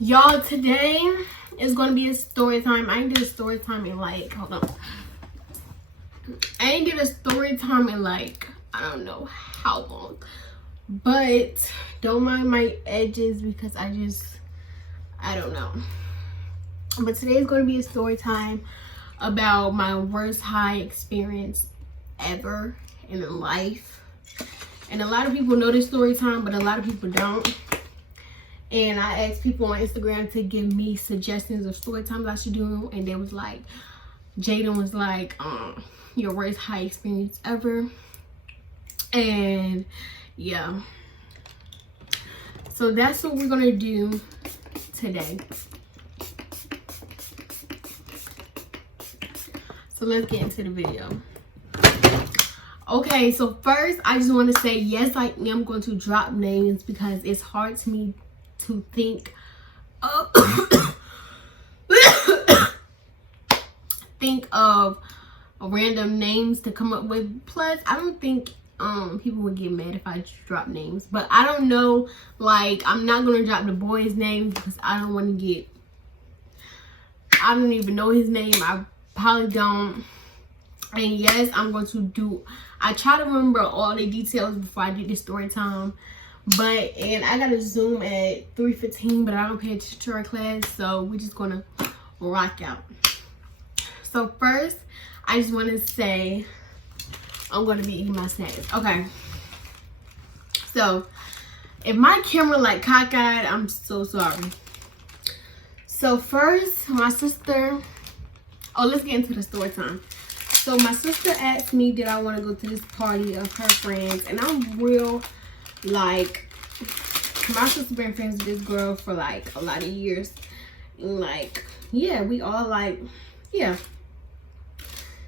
Y'all, today is going to be a story time. I ain't did a story time in like, hold on. I ain't did a story time in like, I don't know how long. But don't mind my edges because I don't know. But today is going to be a story time about my worst high experience ever in life. And a lot of people know this story time, but a lot of people don't. And I asked people on Instagram to give me suggestions of story times I should do. And they was like, Jaden was like, your worst high experience ever. And yeah. So that's what we're going to do today. So let's get into the video. Okay, so first I just want to say, yes, I am going to drop names because it's hard to me to think of random names to come up with. Plus, I don't think people would get mad if I drop names, but I don't know, like, I'm not gonna drop the boy's name because I don't want to get, I don't even know his name. I probably don't. And yes, I'm going to do, I try to remember all the details before I did this story time. But, and I got to Zoom at 3:15, but I don't pay attention to our class. So we're just going to rock out. So first, I just want to say, I'm going to be eating my snacks. Okay. So, if my camera like cockeyed, I'm so sorry. So first, my sister, let's get into the story time. So my sister asked me, did I want to go to this party of her friends? And I'm real, like, my sister been friends with this girl for like a lot of years. And like, yeah, we all like, yeah.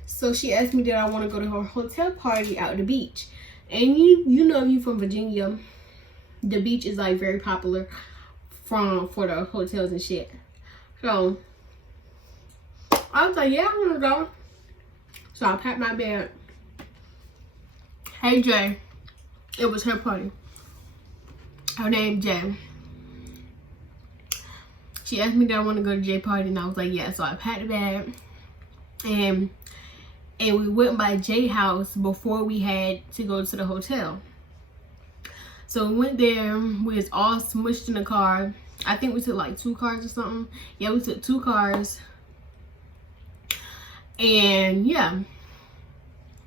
So she asked me, did I want to go to her hotel party out at the beach? And you know, if you from Virginia, the beach is like very popular for the hotels and shit. So I was like, yeah, I want to go. So I packed my bag. Hey Jay, it was her party. Her name Jay. She asked me did I want to go to Jay party, and I was like, yeah. So I packed the bag, and we went by Jay house before we had to go to the hotel. So we went there. We was all smushed in the car. I think we took like 2 cars or something. Yeah, we took 2 cars. And yeah, and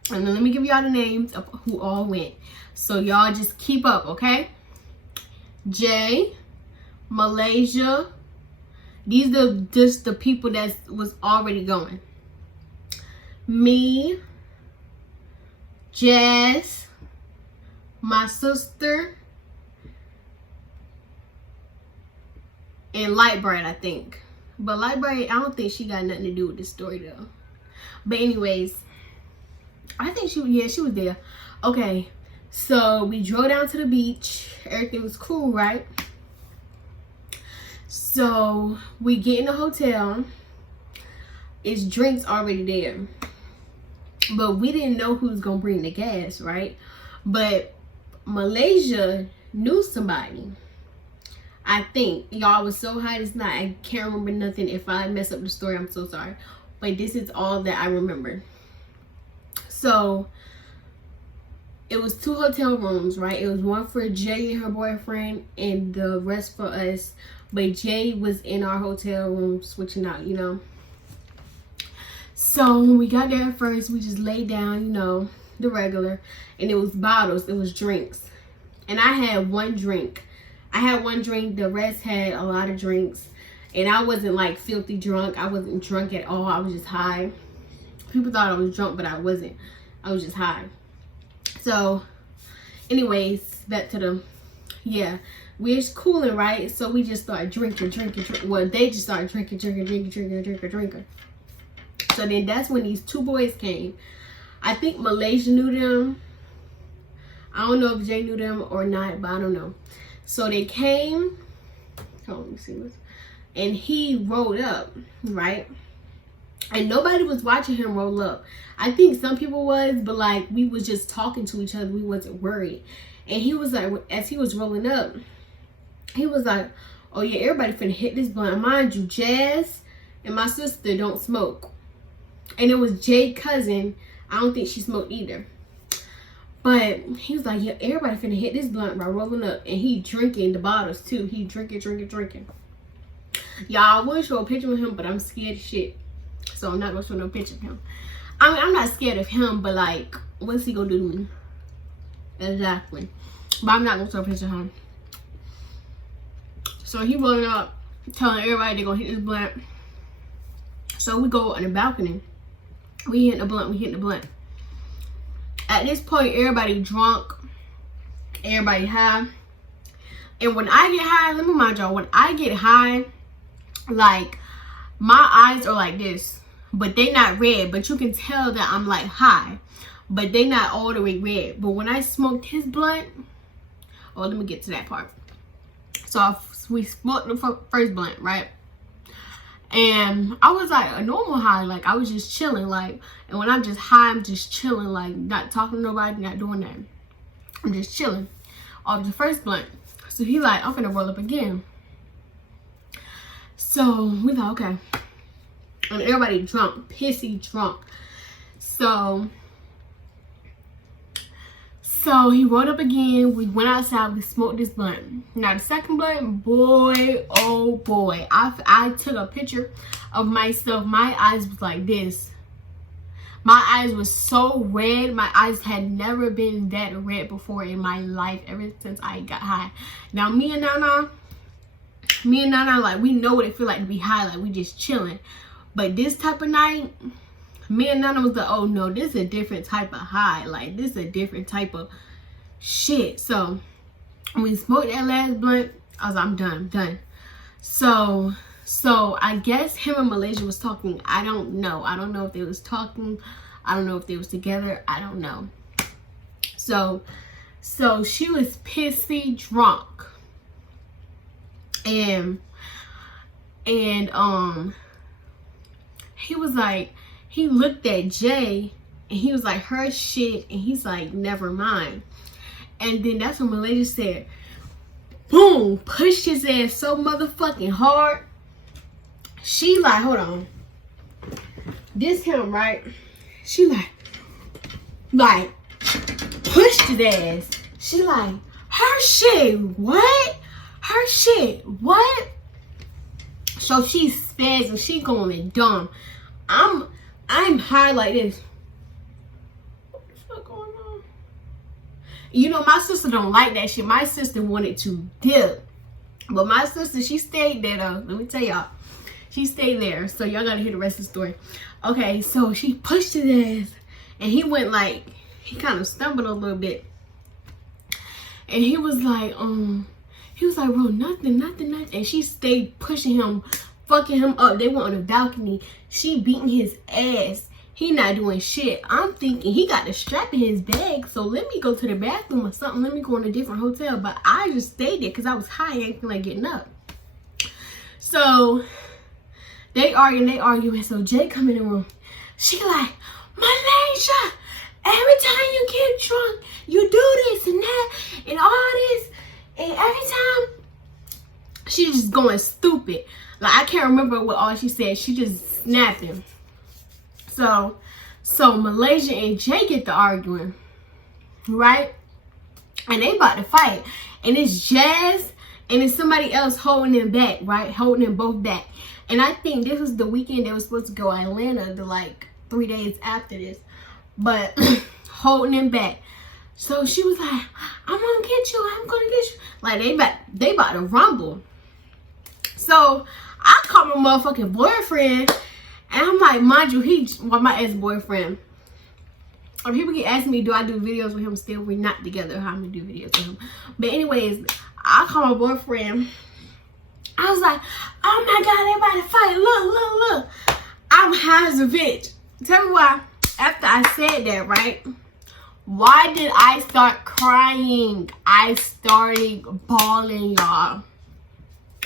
then let me give y'all the names of who all went, so y'all just keep up, okay? Jay, Malaysia, these are just the people that was already going. Me, Jazz, my sister, and Lightbright, I think. But Lightbright, I don't think she got nothing to do with this story though. But anyways, I think she was there. Okay, so we drove down to the beach. Everything was cool, right? So we get in the hotel. It's drinks already there. But we didn't know who was going to bring the gas, right? But Malaysia knew somebody. I think. Y'all, was so high this night. I can't remember nothing. If I mess up the story, I'm so sorry. But this is all that I remember. So it was 2 hotel rooms, right? It was one for Jay and her boyfriend and the rest for us. But Jay was in our hotel room switching out, you know. So when we got there at first, we just laid down, you know, the regular. And it was bottles, it was drinks. And I had 1 drink. I had 1 drink, the rest had a lot of drinks. And I wasn't like filthy drunk. I wasn't drunk at all. I was just high. People thought I was drunk, but I wasn't. I was just high. So anyways, back to the, yeah, we was cooling, right? So we just started drinking. Well, they just started drinking. So then that's when these 2 boys came. I think Malaysia knew them. I don't know if Jay knew them or not, but I don't know. So they came. Hold on, let me see what's. And he rolled up, right? And nobody was watching him roll up. I think some people was, but like we was just talking to each other. We wasn't worried. And he was like, as he was rolling up, he was like, oh yeah, everybody finna hit this blunt. Mind you, Jazz and my sister don't smoke. And it was Jay's cousin. I don't think she smoked either. But he was like, yeah, everybody finna hit this blunt by rolling up. And he drinking the bottles too. He drinking. Y'all, I would show a picture of him, but I'm scared of shit. So I'm not gonna show no picture of him. I mean, I'm not scared of him, but like, what's he gonna do to me? Exactly. But I'm not gonna show a picture of him. So he rolling up, telling everybody they're gonna hit this blunt. So we go on the balcony. We hitting the blunt. At this point, everybody drunk. Everybody high. And when I get high, let me mind y'all, when I get high, like, my eyes are like this. But they not red. But you can tell that I'm like high. But they not all the way red. But when I smoked his blunt, oh, let me get to that part. So we smoked the first blunt, right? And I was like a normal high, like I was just chilling, like, and when I'm just high, I'm just chilling, like not talking to nobody, not doing that. I'm just chilling off the first blunt. So he like, I'm gonna roll up again. So we thought, okay. And everybody drunk, pissy drunk. So he rolled up again. We went outside. We smoked this blunt. Now the second blunt, boy, oh boy. I took a picture of myself. My eyes was like this. My eyes was so red. My eyes had never been that red before in my life ever since I got high. Now me and Nana, like we know what it feel like to be high. Like we just chilling. But this type of night, me and Nana was like, oh no, this is a different type of high. Like, this is a different type of shit. So, when we smoked that last blunt, I was like, I'm done. So I guess him and Malaysia was talking. I don't know. I don't know if they was talking. I don't know if they was together. I don't know. So she was pissy drunk. And he was like, he looked at Jay and he was like, her shit, and he's like, never mind. And then that's when Malaysia said, boom, pushed his ass so motherfucking hard. She like, hold on. This him, right? She like pushed his ass. She like, her shit, what? Her shit, what? So she spazzing, she going dumb. I'm high like this. What the fuck going on? You know, my sister don't like that shit. My sister wanted to dip. But my sister, she stayed there though. Let me tell y'all. She stayed there. So y'all gotta hear the rest of the story. Okay, so she pushed his ass. And he went like, he kind of stumbled a little bit. And he was like, bro, nothing. And she stayed pushing him, fucking him up. They went on the balcony. She beating his ass. He not doing shit. I'm thinking he got the strap in his bag. So let me go to the bathroom or something. Let me go in a different hotel. But I just stayed there because I was high. I ain't feel like getting up. So they arguing. So Jay come in the room. She like, Malaysia, every time you get drunk, you do this and that and all this. And every time, she's just going stupid. Like, I can't remember what all she said. She just snapped him. So Malaysia and Jay get to arguing, right? And they about to fight. And it's Jazz and it's somebody else holding them back, right? Holding them both back. And I think this was the weekend they were supposed to go to Atlanta, the like 3 days after this. But holding them back. So she was like, I'm gonna get you. Like they about to rumble. So I called my motherfucking boyfriend. And I'm like, mind you, my ex-boyfriend. Or people keep asking me, do I do videos with him still? We're not together. How I'm gonna do videos with him. But anyways, I called my boyfriend. I was like, oh my God, everybody fight. Look. I'm high as a bitch. Tell me why. After I said that, right? Why did I start crying? I started bawling, y'all.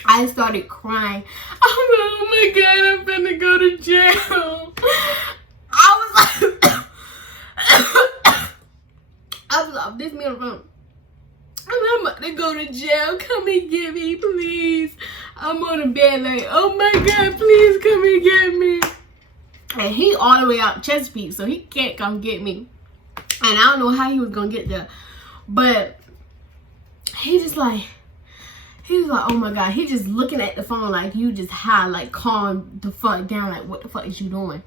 I started crying. Oh my God, I'm finna go to jail. I was like, this me on the phone. I'm about to go to jail. Come and get me, please. I'm on the bed like, oh my God, please come and get me. And he all the way out Chesapeake, so he can't come get me. And I don't know how he was gonna get there. But he was like, oh my God. He just looking at the phone like you just high, like calm the fuck down, like what the fuck is you doing?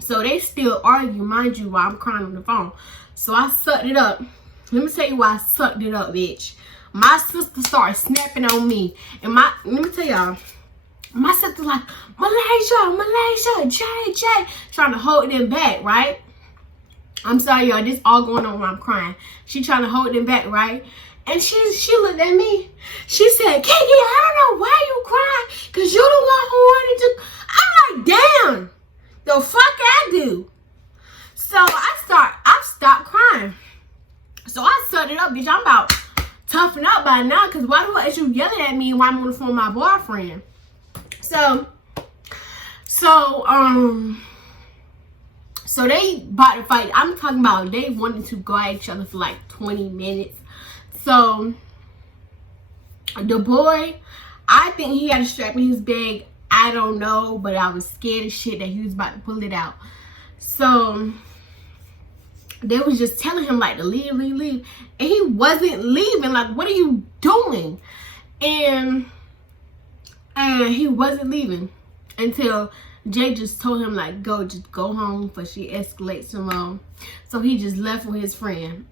So they still argue, mind you, while I'm crying on the phone. So I sucked it up. Let me tell you why I sucked it up, bitch. My sister started snapping on me. And let me tell y'all, my sister like, Malaysia, Jay, trying to hold them back, right? I'm sorry, y'all, this all going on while I'm crying. She trying to hold them back, right? And she looked at me. She said, Kiki, I don't know why you crying, because you the one who wanted to. I'm like, damn, the fuck I do. So I stopped crying. So I sucked it up, bitch. I'm about toughen up by now, because why the fuck is you yelling at me while I'm on the phone with my boyfriend? So they about to fight. I'm talking about they wanted to go at each other for like 20 minutes. So the boy, I think he had a strap in his bag. I don't know, but I was scared as shit that he was about to pull it out. So they was just telling him like to leave. And he wasn't leaving. Like, what are you doing? And he wasn't leaving until Jay just told him like, just go home before she escalates some more. So he just left with his friend.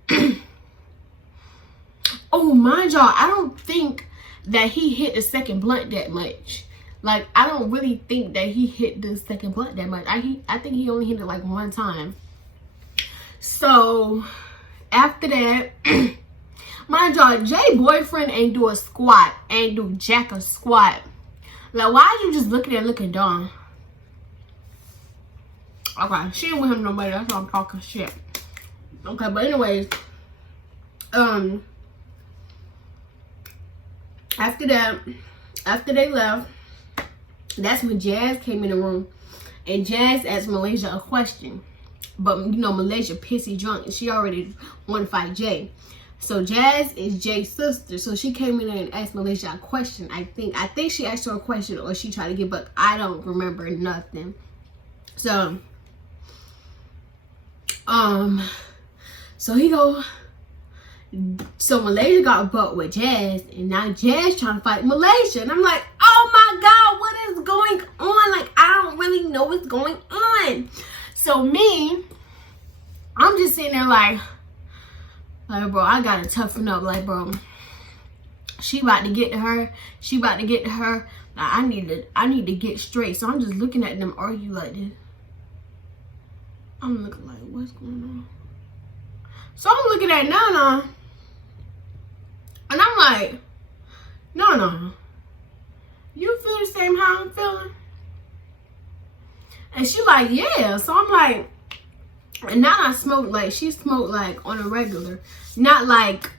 Oh, mind y'all, I don't think that he hit the second blunt that much. Like, I don't really think that he hit the second blunt that much. I think he only hit it like one time. So after that, mind y'all, Jay boyfriend ain't do a squat, ain't do jack a squat. Like, why are you just looking at looking dumb? Okay, she ain't with him nobody. That's why I'm talking shit. Okay, but anyways, after they left, that's when Jazz came in the room, and Jazz asked Malaysia a question. But you know, Malaysia pissy drunk, and she already wanted to fight Jay. So Jazz is Jay's sister, so she came in there and asked Malaysia a question. I think she asked her a question, or she tried to get back. I don't remember nothing. So so Malaysia got butt with Jazz, and now Jazz trying to fight Malaysia, and I'm like, oh my God, what is going on? Like, I don't really know what's going on. So me, I'm just sitting there like, bro, I gotta toughen up. Like, bro, she about to get to her. Like, I need to get straight. So I'm just looking at them argue like this. I'm looking like, what's going on? So I'm looking at Nana, and I'm like, no, you feel the same how I'm feeling? And she like, yeah. So I'm like, and Nana smoked like, she smoked like on a regular, not like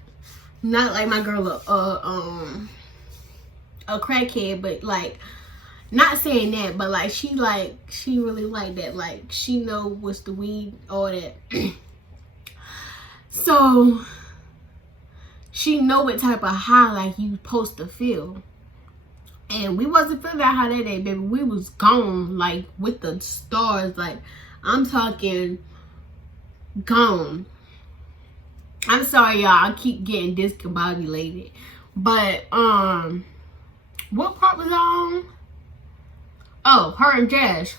my girl a crackhead, but like, not saying that, but like she really like that. Like, she know what's the weed, all that. So she know what type of high like you supposed to feel. And we wasn't feeling that high that day, baby. We was gone, like with the stars. Like, I'm talking gone. I'm sorry, y'all. I keep getting discombobulated. But what part was on? Oh, her and Jazz.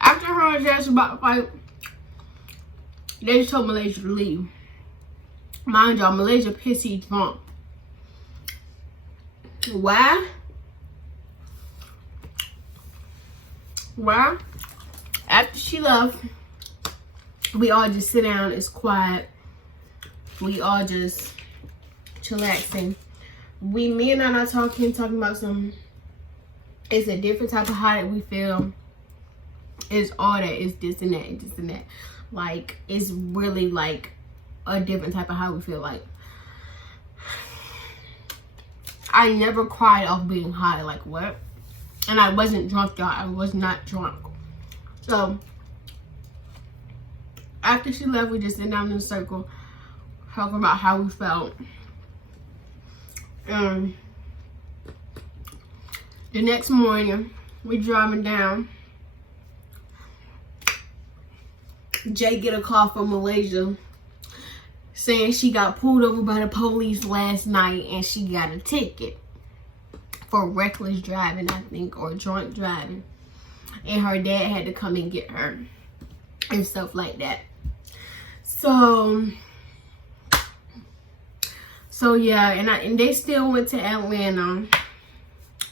After her and Jazz was about to fight, they just told Malaysia to leave. Mind y'all, Malaysia pissy drunk. Why? Well, after she left, we all just sit down. It's quiet. We all just chillaxing. Me and I talking about some. It's a different type of high that we feel. It's all that. It's this and that and this and that. Like, it's really like a different type of high we feel. Like, I never cried off being high. Like, what? And I wasn't drunk, y'all. I was not drunk. So after she left, we just sit down in a circle. talking about how we felt. The next morning, we driving down. Jay get a call from Malaysia saying she got pulled over by the police last night and she got a ticket for reckless driving, I think, or drunk driving. And her dad had to come and get her and stuff like that. So yeah, and they still went to Atlanta,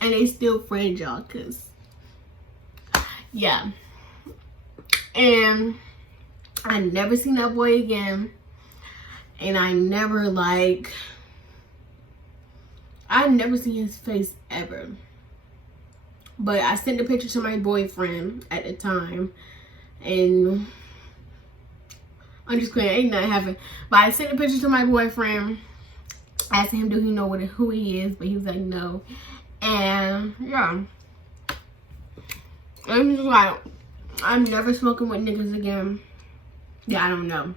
and they still friends, y'all, cause yeah. And I never seen that boy again, and I never seen his face ever. But I sent the picture to my boyfriend at the time, and I'm just kidding, ain't nothing happened. But I sent the picture to my boyfriend, asking him, do he know who he is? But he was like, no. And yeah, I'm just like, I'm never smoking with niggas again. Yeah, I don't know.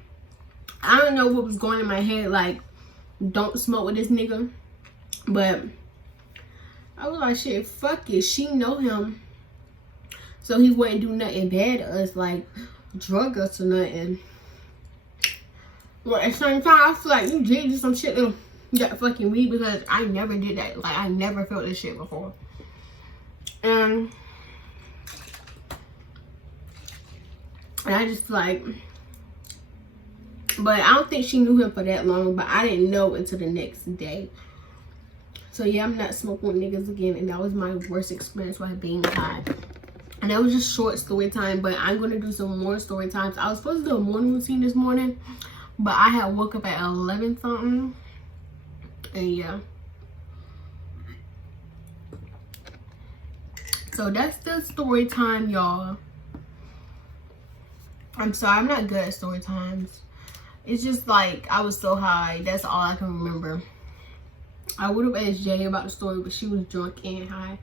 I don't know what was going in my head, like, don't smoke with this nigga. But I was like, shit, fuck it. She know him, so he wouldn't do nothing bad to us, like drug us or nothing. But at the same time, I feel like you did some shit to that fucking weed, because I never did that. Like, I never felt this shit before. And I just like, but I don't think she knew him for that long, but I didn't know until the next day. So yeah, I'm not smoking with niggas again, and that was my worst experience while being high. And that was just short story time, but I'm gonna do some more story times. I was supposed to do a morning routine this morning, but I had woke up at 11 something, and yeah. So that's the story time, y'all. I'm sorry, I'm not good at story times. It's just like, I was so high, that's all I can remember. I would have asked Jay about the story, but she was drunk and high.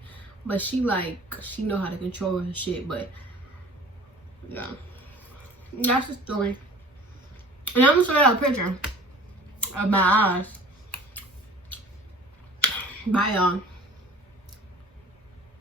But she know how to control her shit. But yeah, that's the story. And I'm gonna show y'all a picture of my eyes. Bye, y'all.